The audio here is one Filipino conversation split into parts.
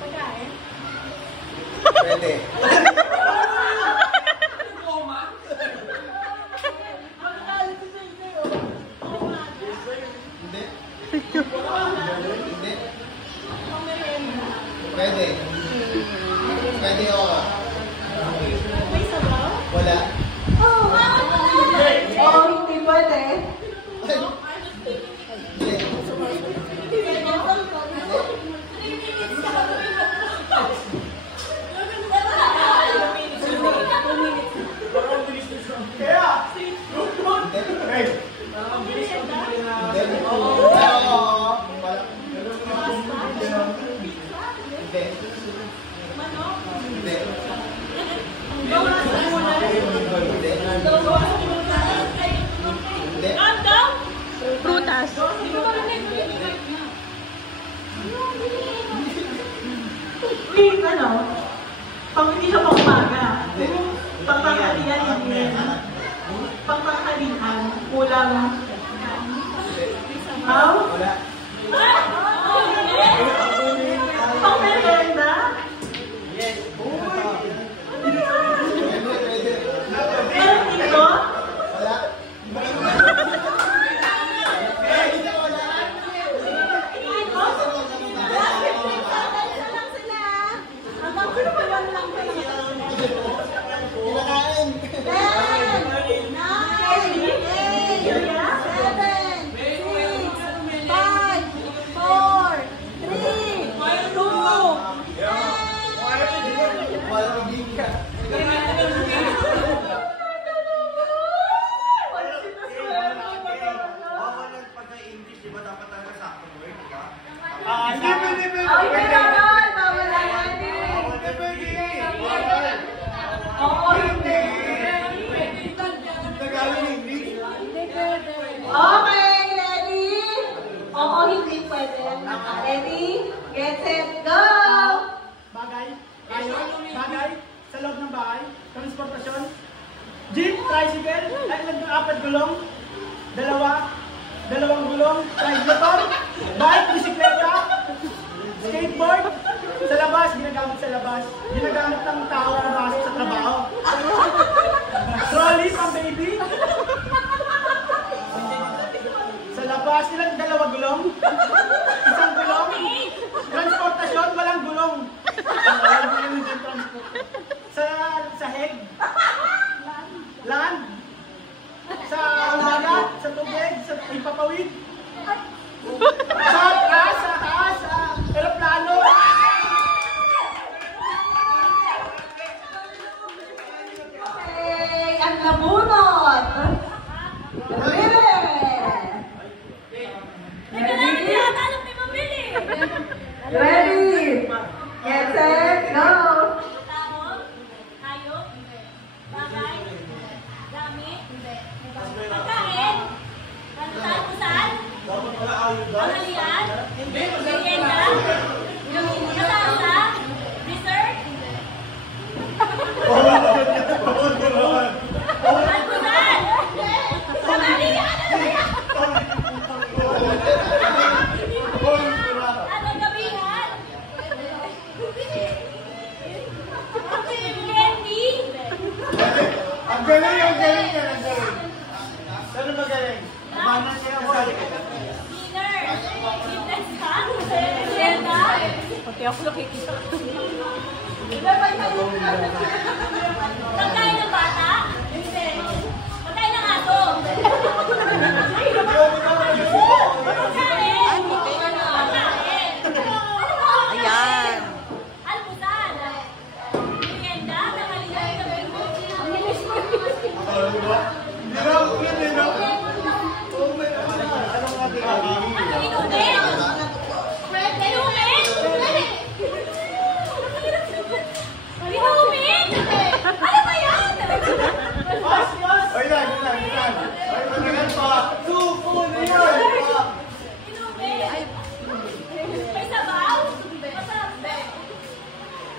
Pagkain? Pwede. Hindi. Hindi. Pwede. Pwede ako. May sabaw? Wala. Hindi pwede. Prutas. Wait, ano? Pang hindi siya pang umaga. Pangtanghalian, hindi. Pangtanghalian, kulang. How? Wala. Pang merenda? Meron dito? Wala. Kinakain. 10, 9, 8, 7, 6, 5, 4, 3, 2, 1. Walang bigka. Pagka-English, di ba dapat talaga sakto mo eh? Hindi. Ay, kailangan! Bawal lang yan eh! Oo, hindi! Okay, ready? Oo, hindi pwede. Ready? Get set, go! Bagay, bagay, sa loob ng bahay, transportasyon, jeep, tricycle, ay apat gulong, dalawang gulong, tricycle, bike, bisikleta, skateboard, sa labas, ginagamit ng tao na pasok sa trabaho. Trolley, pang baby. Sa labas, ilang dalawa gulong, isang gulong, transportasyon, walang gulong. Sa head, land, sa dagat, sa tubig, sa ipapawid, sa taas, aeroplano. Okay, ang nabunot! Ready? Get set, go! Tao, hayop, bagay, gamit, pagkain, kalutasan, panghalian, merienda, katasa, dessert, almusal, panghalian, ano gabihan, candy, Ang galing. Saan magaling? Mana siya ako. dinner, fitness snack, merienda, Pati ako nakikita. pagkain ng bata, pagkain ng aso, pagkain, Ayan. almusal, merienda, tanghalian, ano inumin? Inumin? Ano ba yan? Ay, yan. Ay, matagal pa. Suko na yan. Inumin? May sabaw? Masarap ba?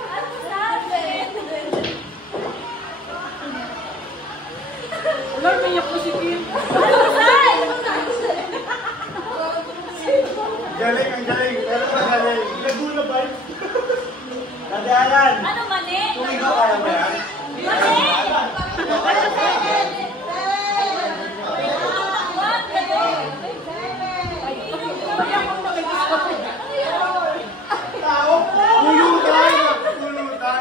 Almusal, Alam, nayak ko si Kim. almusal! Galing, ang galing. Pero magaling. Laguna ba? Dalan. Ano mali? Kung ikaw kaya mo yan. Mali! Wag kayo! Pulutan! Pulutan!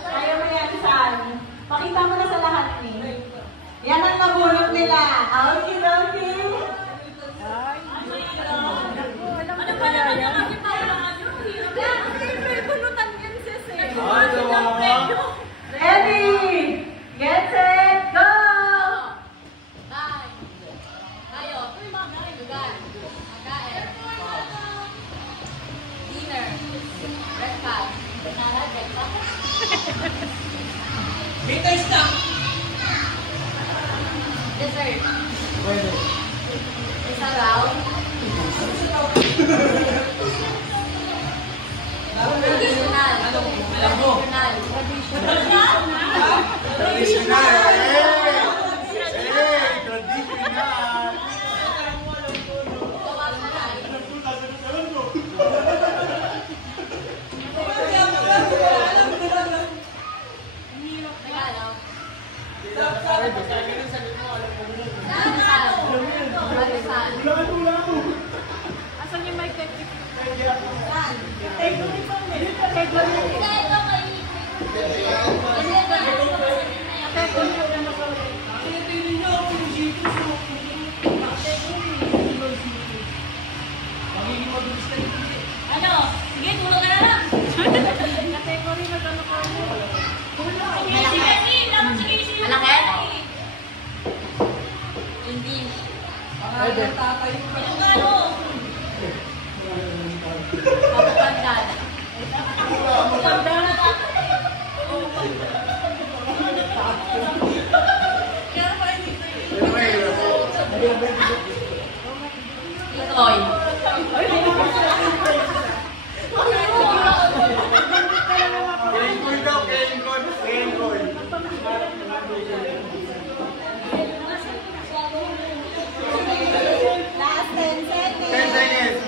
Ayaw mo yan, San. Pakita mo na sa lahat ni. Yan ang nabulot nila. Okay, okay. Ano ba naman yung kasi parang ano? May bulutan yan, sis eh. Ready? Get set, go! Bye! Tayo. Lugar. Kain. Dinner. Breakfast. Banana, breakfast. Dessert. Pwede. Isa round. Traditional. Traditional. Traditional! Traditional! Tagalog. Pandesal. Asan yung mic? Saan? Take mo rin po. Take mo rin. Hindi, ito kay... Take mo rin. Ano? Sige, tulog ka na lang. Take mo rin. Magkano ko. Malaki? Hindi. Pwede. Yung ano? Mapapagdad. Itoy. Kengkoy daw, kengkoy. Kengkoy. Last 10 seconds. 10 seconds.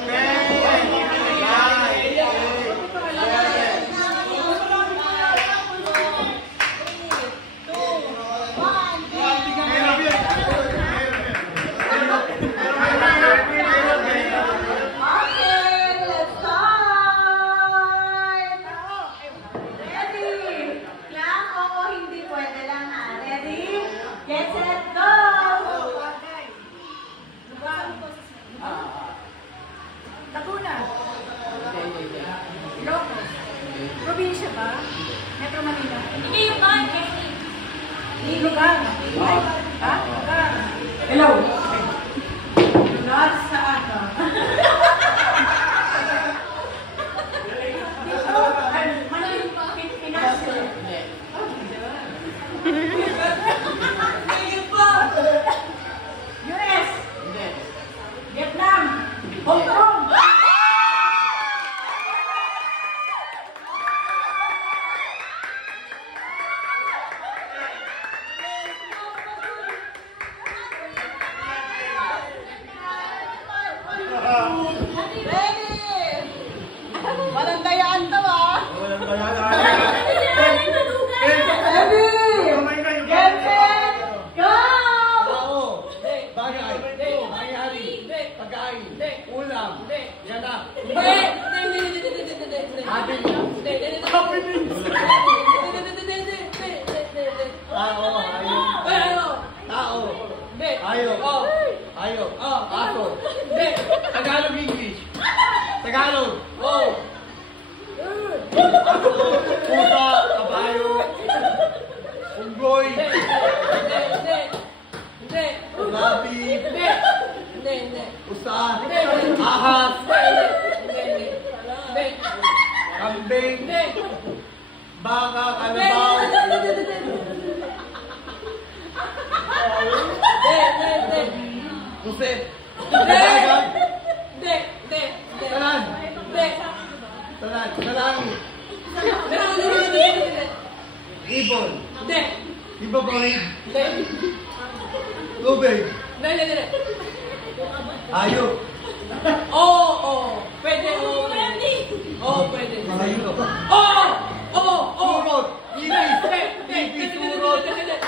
哦，pwede.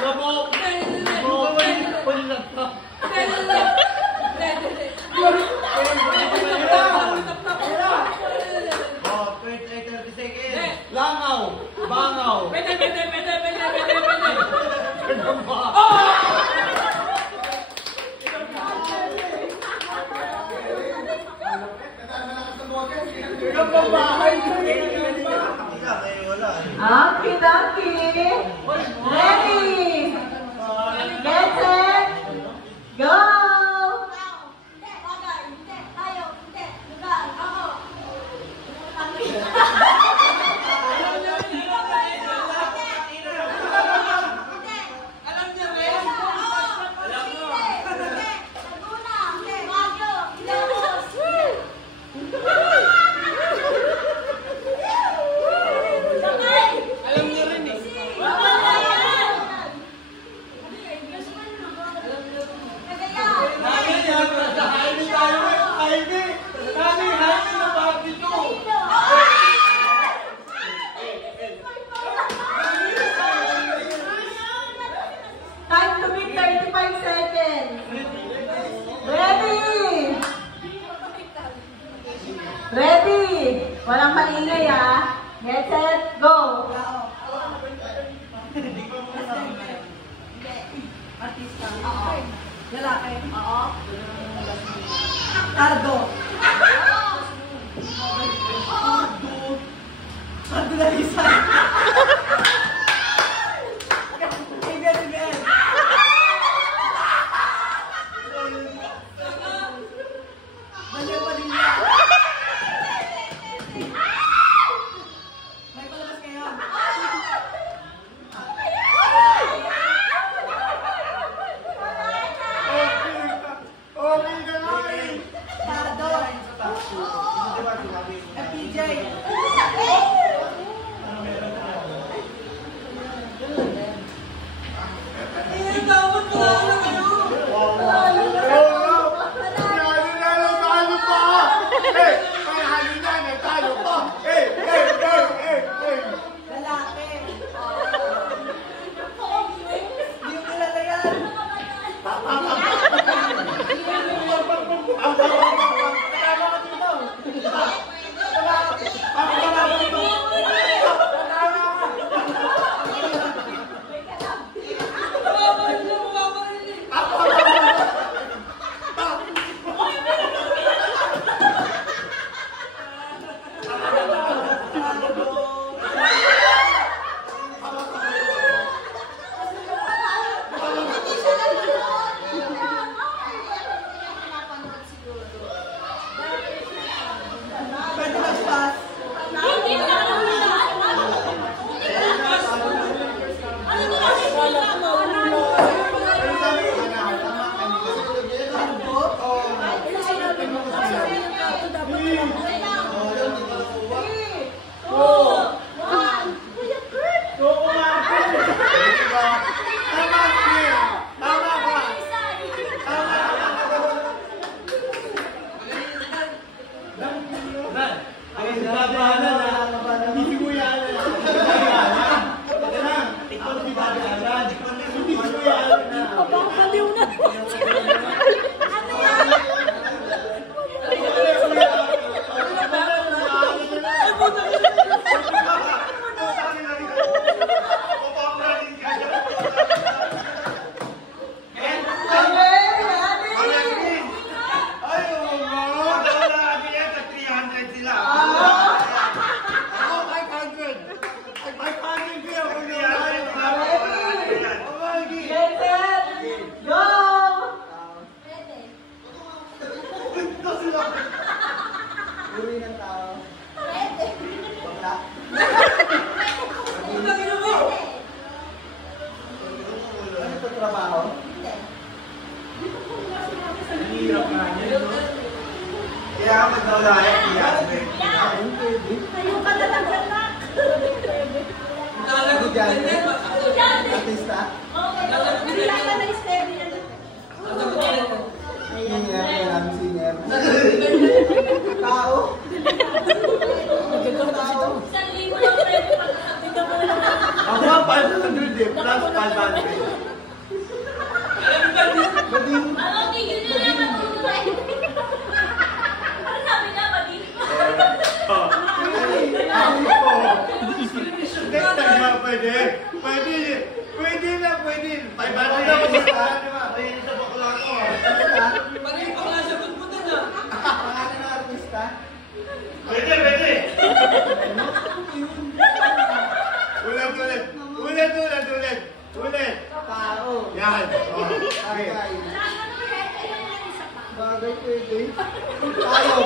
Oh, 30 seconds. Langaw. Bangaw. Pwede. Yung pambahay ko eh. Okay, ready? Get set, go! Time to beat 35 seconds. Ready? Ready? Walang maingay ah. Get set, go! Artista. Oo. Lalaki. Oo. Cardo. Cardo na isa. Baliw pa din niya. May palabas kayo. Okay na nga eh. Cardo. FPJ. Lalaki. Hindi yung kilala yan. Pwede mag-pass. Kaya magdawala eh. Ayaw ka na lang anak. Artista. Wala ka na isteri. Singer. Tao. Isang linggo lang pwede magkakapit. Ako 500 eh. Plus 500. Ano, tigil nyo na yung matulay. Ano sabi niya, badin? Next time ba, pwede? Pwede na. 500 na po sa Pwede sa bakla ko. Pangalan ng artista? Pwede. Ulit. Tao. Yan. Oh. Okay. Bagay pwede. Tayo.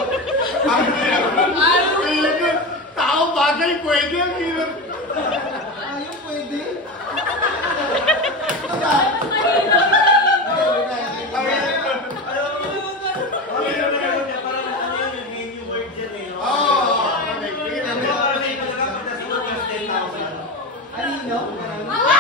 Tao bagay pwede. Ang hirap. Tayo pwede. Oh. Alino?